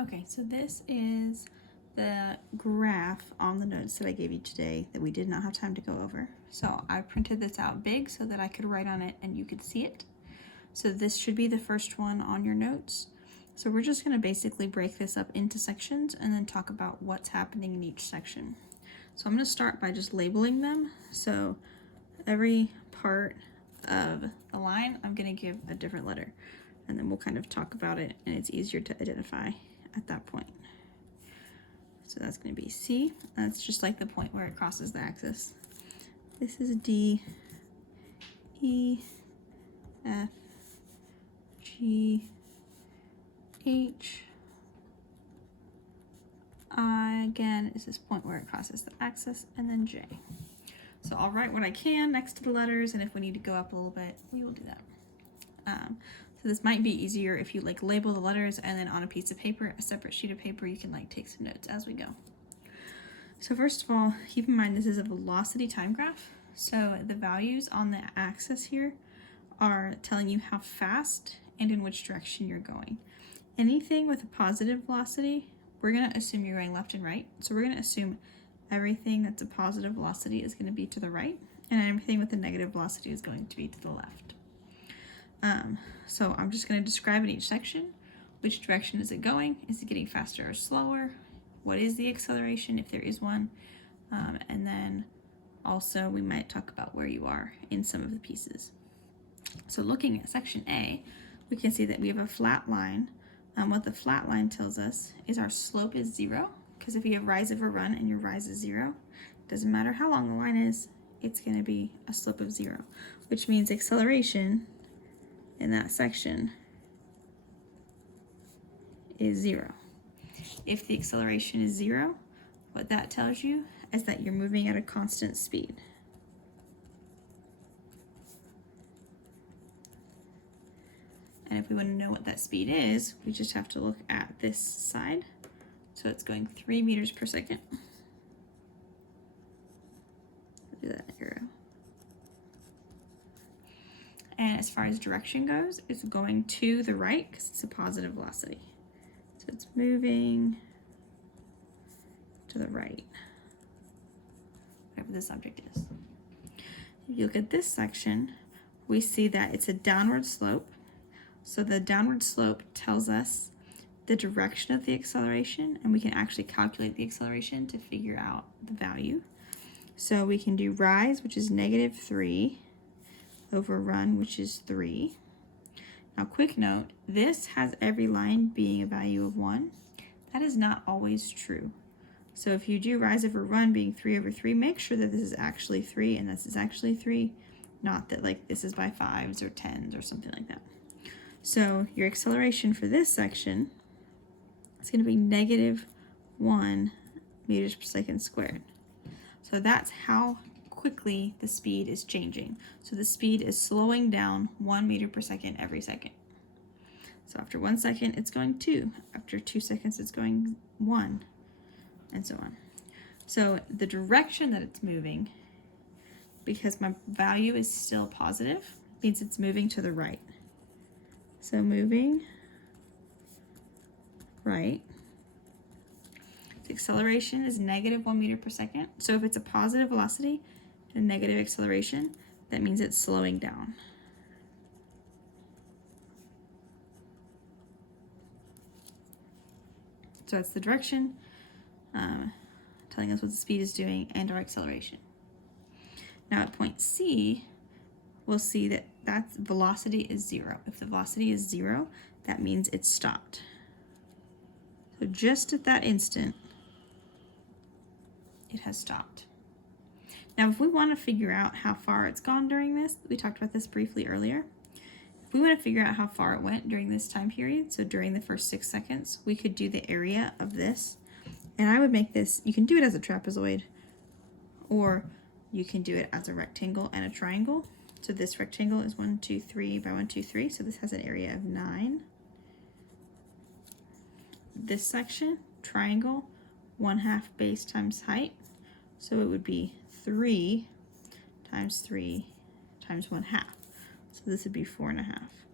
Okay, so this is the graph on the notes that I gave you today that we did not have time to go over. So I printed this out big so that I could write on it and you could see it. So this should be the first one on your notes. So we're just going to basically break this up into sections and then talk about what's happening in each section. So I'm going to start by just labeling them. So every part of the line, I'm going to give a different letter. And then we'll kind of talk about it, and it's easier to identify at that point. So that's going to be C. That's just like the point where it crosses the axis. This is D, E, F, G, H. I, again, is this point where it crosses the axis, and then J. So I'll write what I can next to the letters, and if we need to go up a little bit, we will do that. So this might be easier if you like label the letters and then on a piece of paper, a separate sheet of paper, you can like take some notes as we go. So first of all, keep in mind this is a velocity time graph. So the values on the axis here are telling you how fast and in which direction you're going. Anything with a positive velocity, we're going to assume you're going left and right. So we're going to assume everything that's a positive velocity is going to be to the right, and everything with a negative velocity is going to be to the left. So I'm just going to describe in each section, which direction is it going? Is it getting faster or slower? What is the acceleration, if there is one? And then also we might talk about where you are in some of the pieces. So looking at section A, we can see that we have a flat line. What the flat line tells us is our slope is 0, because if you have rise over run and your rise is 0, doesn't matter how long the line is, it's going to be a slope of 0, which means acceleration in that section is 0. If the acceleration is 0, what that tells you is that you're moving at a constant speed. And if we want to know what that speed is, we just have to look at this side. So it's going 3 meters per second. Do that arrow. And as far as direction goes, it's going to the right because it's a positive velocity. So it's moving to the right, whatever this object is. If you look at this section, we see that it's a downward slope. So the downward slope tells us the direction of the acceleration, and we can actually calculate the acceleration to figure out the value. So we can do rise, which is -3, over run, which is 3. Now, quick note, this has every line being a value of 1. That is not always true. So if you do rise over run being 3 over 3, make sure that this is actually 3 and this is actually 3, not that like this is by 5s or 10s or something like that. So your acceleration for this section is going to be -1 meters per second squared. So that's how quickly the speed is changing. So the speed is slowing down 1 meter per second every second. So after 1 second, it's going 2. After 2 seconds, it's going 1, and so on. So the direction that it's moving, because my value is still positive, means it's moving to the right. So moving right. The acceleration is -1 meter per second. So if it's a positive velocity and a negative acceleration, that means it's slowing down. So it's the direction, telling us what the speed is doing, and our acceleration. Now at point C, we'll see that that velocity is 0. If the velocity is 0, that means it's stopped. So just at that instant, it has stopped. Now, if we want to figure out how far it's gone during this, we talked about this briefly earlier. If we want to figure out how far it went during this time period, so during the first 6 seconds, we could do the area of this. And I would make this, you can do it as a trapezoid, or you can do it as a rectangle and a triangle. So this rectangle is 1, 2, 3 by 1, 2, 3. So this has an area of 9. This section, triangle, 1/2 base times height. So it would be 3 times 3 times 1/2. So this would be 4.5,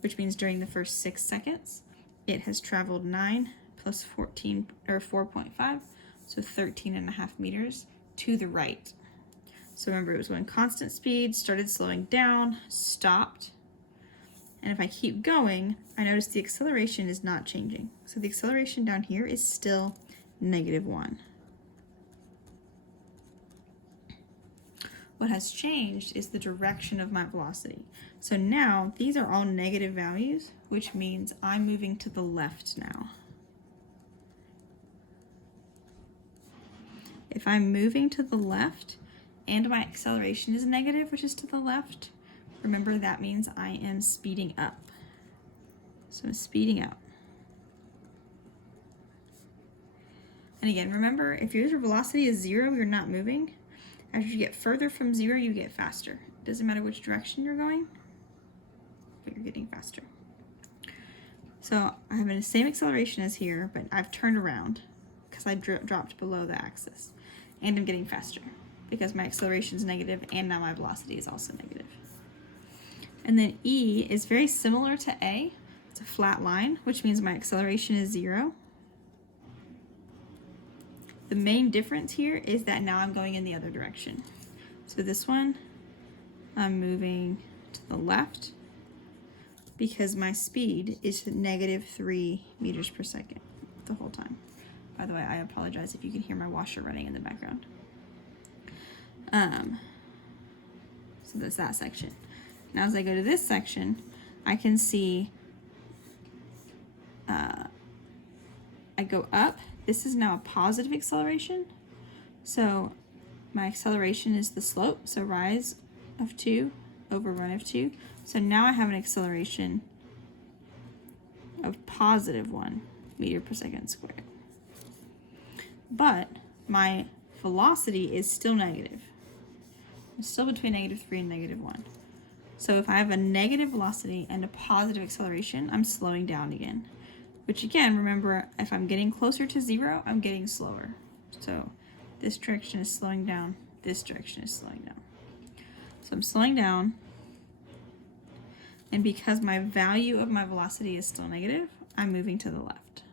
which means during the first 6 seconds, it has traveled 9 plus 14, or 4.5, so 13.5 meters to the right. So remember, it was going constant speed, started slowing down, stopped. And if I keep going, I notice the acceleration is not changing. So the acceleration down here is still -1. What has changed is the direction of my velocity. So now these are all negative values, which means I'm moving to the left now. If I'm moving to the left and my acceleration is negative, which is to the left, remember that means I am speeding up. So I'm speeding up. And again, remember, if your velocity is 0, you're not moving. As you get further from 0, you get faster. It doesn't matter which direction you're going, but you're getting faster. So I have the same acceleration as here, but I've turned around because I dropped below the axis. And I'm getting faster because my acceleration is negative and now my velocity is also negative. And then E is very similar to A. It's a flat line, which means my acceleration is 0. The main difference here is that now I'm going in the other direction. So this one, I'm moving to the left because my speed is -3 meters per second the whole time. By the way, I apologize if you can hear my washer running in the background. So that's that section. Now as I go to this section, I can see I go up. This is now a positive acceleration. So my acceleration is the slope, so rise of 2 over run of 2. So now I have an acceleration of +1 meter per second squared. But my velocity is still negative. It's still between -3 and -1. So if I have a negative velocity and a positive acceleration, I'm slowing down again. Which again, remember, if I'm getting closer to 0, I'm getting slower. So this direction is slowing down, this direction is slowing down. So I'm slowing down, and because my value of my velocity is still negative, I'm moving to the left.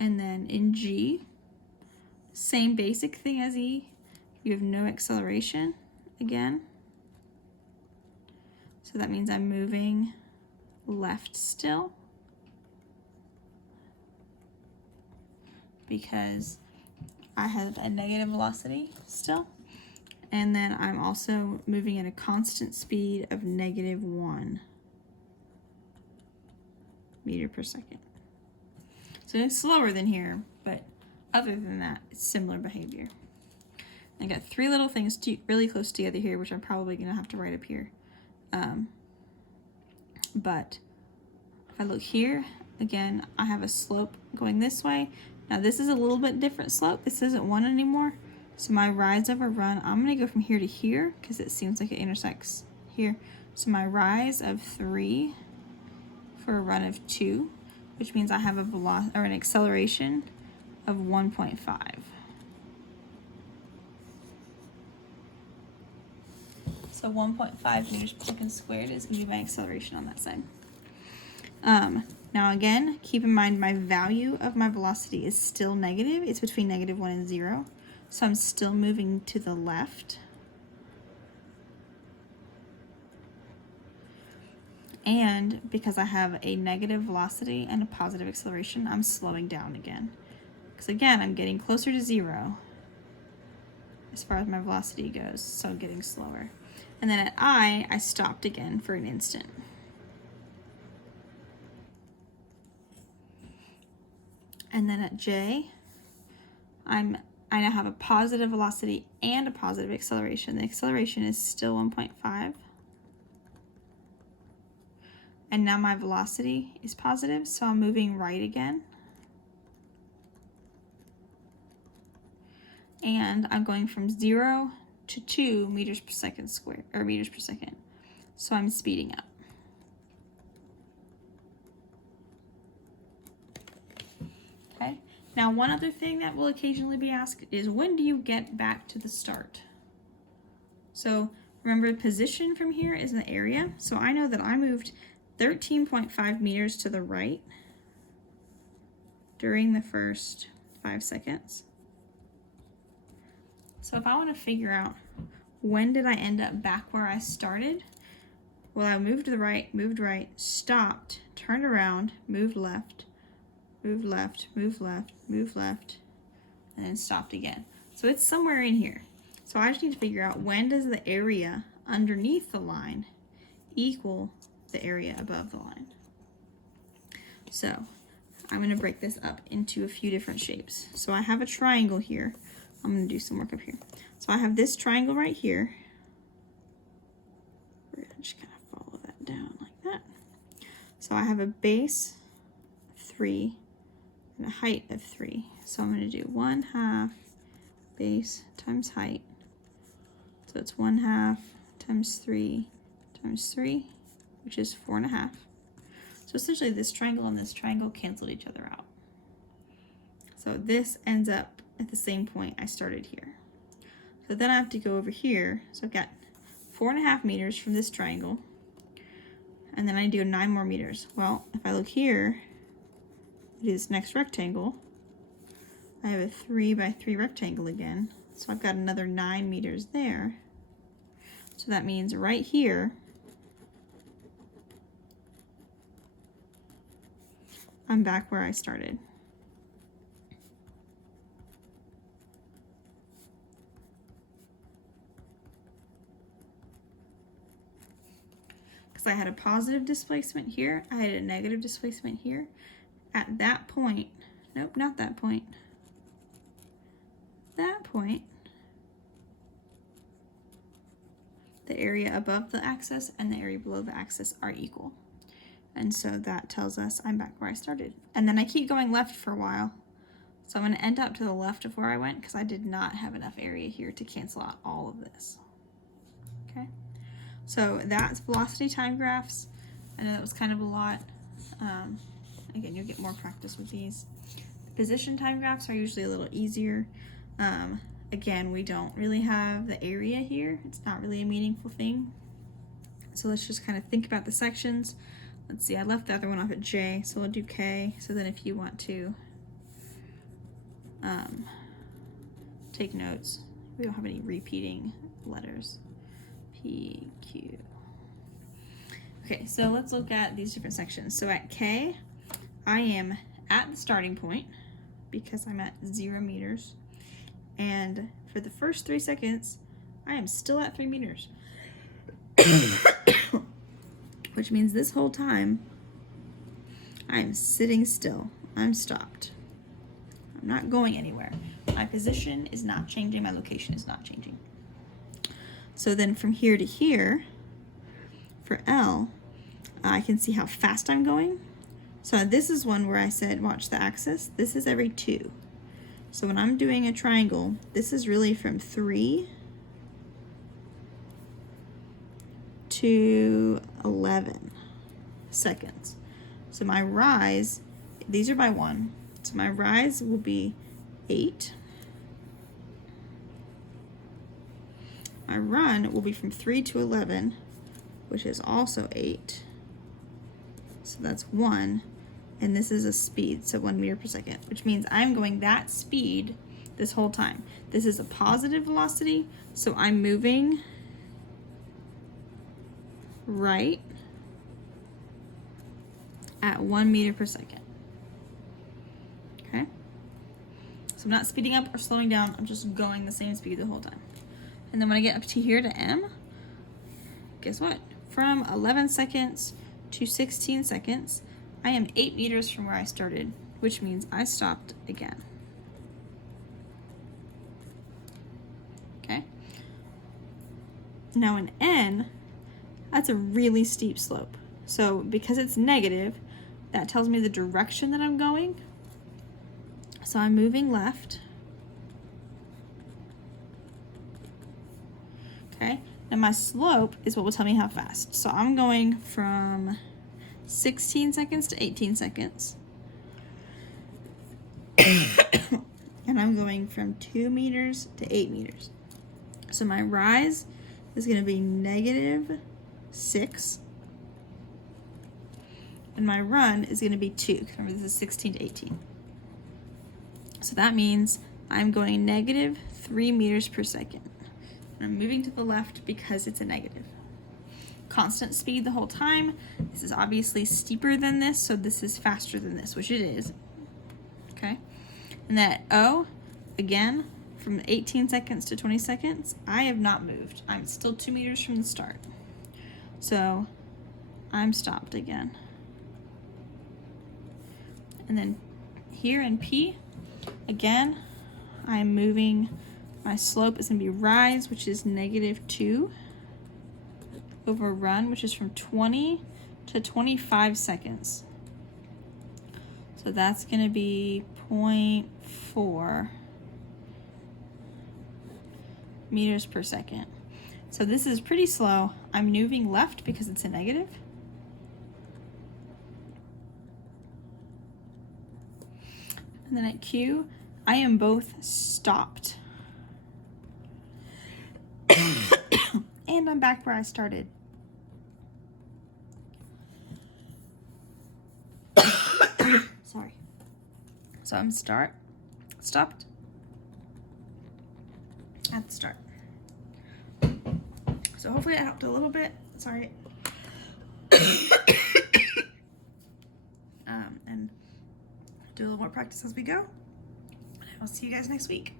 And then in G, same basic thing as E, you have no acceleration again. So that means I'm moving left still because I have a negative velocity still. And then I'm also moving at a constant speed of -1 meter per second. So it's slower than here, but other than that, it's similar behavior. I got 3 little things really close together here, which I'm probably going to have to write up here. But if I look here, again, I have a slope going this way. Now this is a little bit different slope. This isn't 1 anymore. So my rise over run, I'm going to go from here to here because it seems like it intersects here. So my rise of 3 for a run of 2, which means I have a velocity or an acceleration of 1.5. So 1.5 meters per second squared is going to be my acceleration on that side. Now again, keep in mind my value of my velocity is still negative. It's between -1 and 0. So I'm still moving to the left. And because I have a negative velocity and a positive acceleration, I'm slowing down again. Because again, I'm getting closer to 0 as far as my velocity goes, so getting slower. And then at I stopped again for an instant. And then at J, I now have a positive velocity and a positive acceleration. The acceleration is still 1.5. And now my velocity is positive, so I'm moving right again. And I'm going from 0 to 2 meters per second squared, or meters per second. So I'm speeding up. Okay. Now, one other thing that will occasionally be asked is when do you get back to the start? So Remember, position from here is the area. So I know that I moved 13.5 meters to the right during the first 5 seconds. So if I want to figure out when did I end up back where I started, well, I moved to the right, moved right, stopped, turned around, moved left, moved left, moved left, moved left, and then stopped again. So it's somewhere in here. So I just need to figure out when does the area underneath the line equal the area above the line. So I'm going to break this up into a few different shapes. So I have a triangle here. I'm going to do some work up here. So I have this triangle right here. We're going to just kind of follow that down like that. So I have a base of 3 and a height of 3. So I'm going to do 1/2 base times height. So it's 1/2 times 3 times 3, which is 4.5. So essentially this triangle and this triangle canceled each other out. So this ends up at the same point I started here. So then I have to go over here. So I've got 4.5 meters from this triangle. And then I do 9 more meters. Well, if I look here, at this next rectangle, I have a 3 by 3 rectangle again. So I've got another 9 meters there. So that means right here, I'm back where I started. Because I had a positive displacement here, I had a negative displacement here. At that point, nope, not that point. That point, the area above the axis and the area below the axis are equal. And so that tells us I'm back where I started. And then I keep going left for a while. So I'm going to end up to the left of where I went because I did not have enough area here to cancel out all of this. Okay, so that's velocity time graphs. I know that was kind of a lot. Again, you'll get more practice with these. Position time graphs are usually a little easier. Again, we don't really have the area here. It's not really a meaningful thing. So let's just kind of think about the sections. Let's see, I left the other one off at J, so we'll do K. So then if you want to take notes, we don't have any repeating letters. P, Q. Okay, so let's look at these different sections. So at K, I am at the starting point because I'm at 0 meters. And for the first 3 seconds, I am still at 3 meters. Which means this whole time, I'm sitting still. I'm stopped. I'm not going anywhere. My position is not changing. My location is not changing. So then from here to here, for L, I can see how fast I'm going. So this is one where I said, watch the axis. This is every 2. So when I'm doing a triangle, this is really from 3 to 11 seconds. So my rise, these are by 1. So my rise will be 8. My run will be from 3 to 11, which is also 8. So that's 1. And this is a speed, so 1 meter per second, which means I'm going that speed this whole time. This is a positive velocity, so I'm moving right at 1 meter per second. Okay? So I'm not speeding up or slowing down, I'm just going the same speed the whole time. And then when I get up to here to M, guess what? From 11 seconds to 16 seconds, I am 8 meters from where I started, which means I stopped again. Okay? Now in N, that's a really steep slope. So because it's negative, that tells me the direction that I'm going. So I'm moving left. Okay? And my slope is what will tell me how fast. So I'm going from 16 seconds to 18 seconds. And I'm going from 2 meters to 8 meters. So my rise is going to be -6. And my run is going to be 2. Remember, this is 16 to 18. So that means I'm going -3 meters per second. And I'm moving to the left because it's a negative. Constant speed the whole time. This is obviously steeper than this, so this is faster than this, which it is. Okay? And that O, again, from 18 seconds to 20 seconds, I have not moved. I'm still 2 meters from the start. So I'm stopped again. And then here in P, again, I'm moving. My slope is going to be rise, which is -2, over run, which is from 20 to 25 seconds. So that's going to be 0.4 meters per second. So this is pretty slow. I'm moving left because it's a negative. And then at Q, I am both stopped. And I'm back where I started. Sorry. So I'm stopped at the start. So hopefully it helped a little bit. Sorry. And do a little more practice as we go. And I will see you guys next week.